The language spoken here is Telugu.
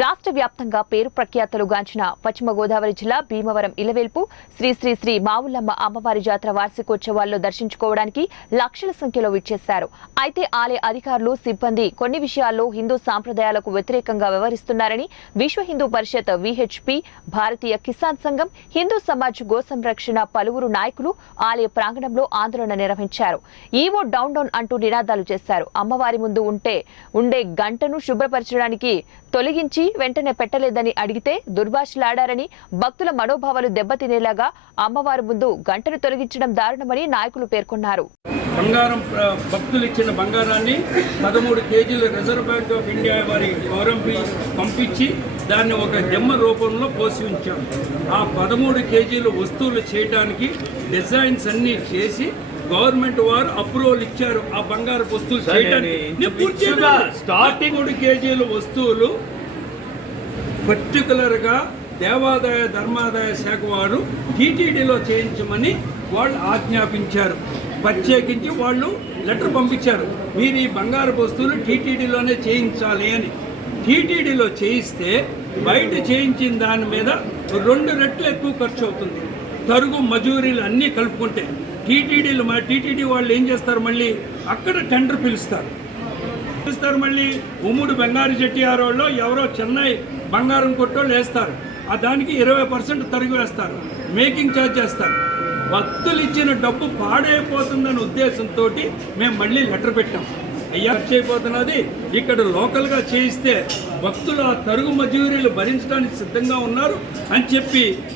రాష్ట్ర వ్యాప్తంగా పేరు ప్రఖ్యాతలు గాంచిన పశ్చిమ గోదావరి జిల్లా భీమవరం ఇలవేల్పు శ్రీ శ్రీ శ్రీ మావులమ్మ అమ్మవారి జాతర వార్షికోత్సవాల్లో దర్శించుకోవడానికి లక్షల సంఖ్యలో విచ్చేశారు. అయితే ఆలయ అధికారులు సిబ్బంది కొన్ని విషయాల్లో హిందూ సాంప్రదాయాలకు వ్యతిరేకంగా వ్యవహరిస్తున్నారని విశ్వ హిందూ పరిషత్ విహెచ్పి, భారతీయ కిసాన్ సంఘం, హిందూ సమాజ్ గో సంరక్షణ పలువురు నాయకులు ఆలయ ప్రాంగణంలో ఆందోళన నిర్వహించారు. ఈవో డౌన్ డౌన్ అంటూ నినాదాలు చేశారు. అమ్మవారి ముందు ఉండే గంటను శుభ్రపరచడానికి తొలగించి వెంటనే పెట్టలేదని అడిగితే దుర్భాషలాడారని, భక్తుల మనోభావాలు దెబ్బతినేలాగా అమ్మవారి ముందు గంటను తొలగించడం దారుణమని నాయకులు పేర్కొన్నారు. బంగారం భక్తులు ఇచ్చిన బంగారాన్ని 13 కేజీలు రిజర్వ్ బ్యాంక్ ఆఫ్ ఇండియా వారి గౌరవంపై పంపించి దాన్ని ఒక దెమ్మ రూపంలో పోసి ఉంచాం. ఆ 13 కేజీలు వస్తువులు చేయడానికి డిజైన్స్ అన్ని చేసి గవర్నమెంట్ వారు అప్రూవల్ ఇచ్చారు. ఆ బంగారు వస్తువులు చేయడానికి 3 కేజీల వస్తువులు పర్టికులర్గా దేవాదాయ ధర్మాదాయ శాఖ వారు టీటీడీలో చేయించమని వాళ్ళు ఆజ్ఞాపించారు. ప్రత్యేకించి వాళ్ళు లెటర్ పంపించారు, మీరు ఈ బంగారు వస్తువులు టీటీడీలోనే చేయించాలి అని. టీటీడీలో చేయిస్తే బయట చేయించిన దాని మీద 2 రెట్లు ఎక్కువ ఖర్చు అవుతుంది. తరుగు మజూరీలు అన్నీ కలుపుకుంటే టీటీడీ వాళ్ళు ఏం చేస్తారు, మళ్ళీ అక్కడ టెండర్ పిలుస్తారు. మళ్ళీ ఉమ్ముడు బంగారు చెట్టియారోళ్ళు ఎవరో చెన్నై బంగారం కొట్టోళ్ళు వేస్తారు. ఆ దానికి 20% తరుగు వేస్తారు, మేకింగ్ ఛార్జ్ చేస్తారు. భక్తులు ఇచ్చిన డబ్బు పాడైపోతుందనే ఉద్దేశంతో మేము మళ్ళీ లెటర్ పెట్టాం. అయ్యా ఖర్చు అయిపోతున్నది, ఇక్కడ లోకల్గా చేయిస్తే భక్తులు ఆ తరుగు మజూరీలు భరించడానికి సిద్ధంగా ఉన్నారు అని చెప్పి